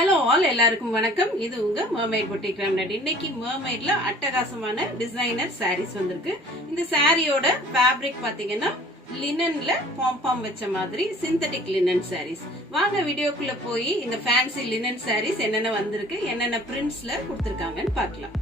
Hello all, எல்லாருக்கும் வணக்கம். இது உங்க மர்மைட் பொட்டிக் ரெமடி. இன்னைக்கு மர்மைட்ல அட்டகாசமான டிசைனர் சாரீஸ் வந்திருக்கு. இந்த சாரியோட ஃபேப்ரிக் பாத்தீங்கன்னா லினன்ல பாம் வச்ச மாதிரி சிந்தட்டிக் லினன் சாரீஸ். வாங்க வீடியோக்குள்ள போய் இந்த ஃபேன்சி லினன் சாரீஸ் என்னென்ன வந்திருக்கு, என்னென்ன பிரிண்ட்ஸ்ல கொடுத்திருக்காங்கன்னு பார்க்கலாம்.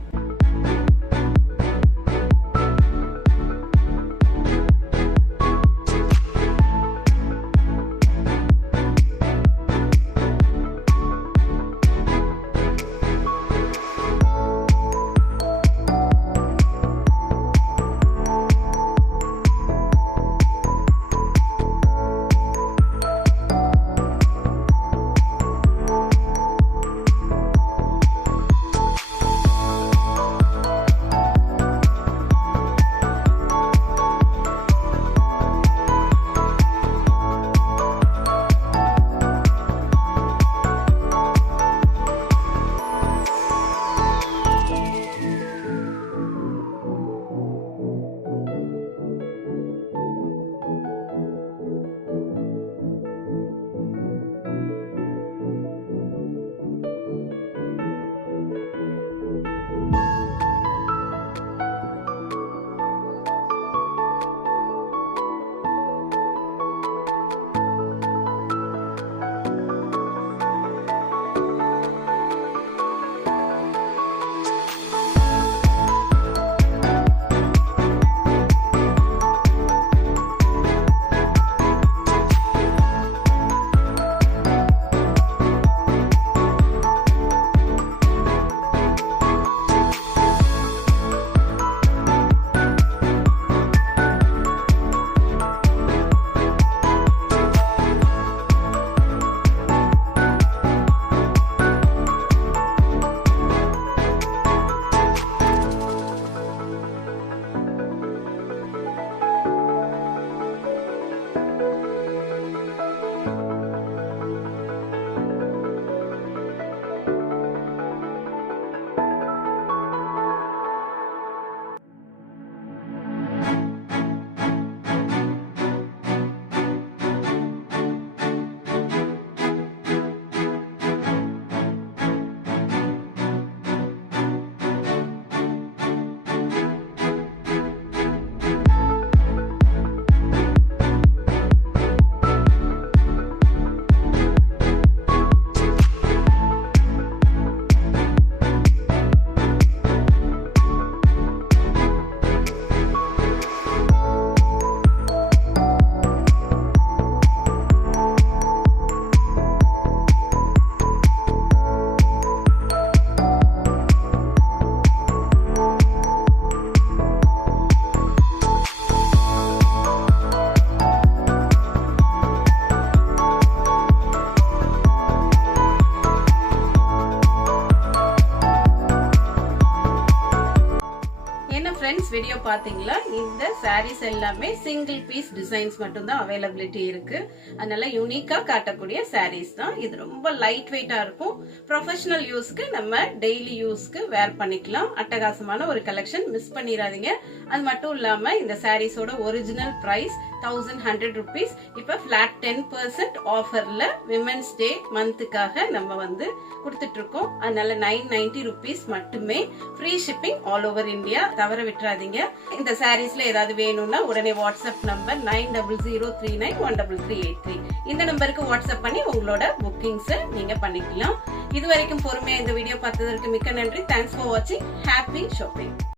ஃப்ரெண்ட்ஸ், வீடியோ பாத்தீங்களா? இந்த சாரீஸ் எல்லாமே சிங்கிள் பீஸ் டிசைன்ஸ் மட்டும் தான் அவைலபிலிட்டி இருக்கு. அதனால யூனிக்கா காட்டக்கூடிய சாரீஸ் தான். இது ரொம்ப லைட் வெயிட்டா இருக்கும். ப்ரொஃபஷனல் யூஸ்க்கு, நம்ம டெய்லி யூஸ்க்கு வேர் பண்ணிக்கலாம். அட்டகாசமான ஒரு கலெக்ஷன், மிஸ் பண்ணிடாதீங்க. அது மட்டும் இல்லாம இந்த சாரீஸோட ஒரிஜினல் பிரைஸ் 1100 rupees. இப்ப பிளாட் 10% ஆஃபர்ல விமென்ஸ் டே மந்த்துக்காக நம்ம வந்து கொடுத்துட்டு இருக்கோம். அதனால 990 rupees மட்டுமே. Free shipping all over India. தவற விட்டுறாதீங்க. இந்த சாரீஸ்ல ஏதாவது வேணும்னா உடனே வாட்ஸ்அப் நம்பர் 9003913383. இந்த நம்பருக்கு வாட்ஸ்அப் பண்ணி உங்களோட புக்கிங்ஸ் நீங்க பண்ணிக்கலாம். இதுவரைக்கும் பொறுமையா இந்த வீடியோ பார்த்ததற்கு மிக்க நன்றி. தேங்க்ஸ் ஃபார் வாட்சிங். Happy shopping.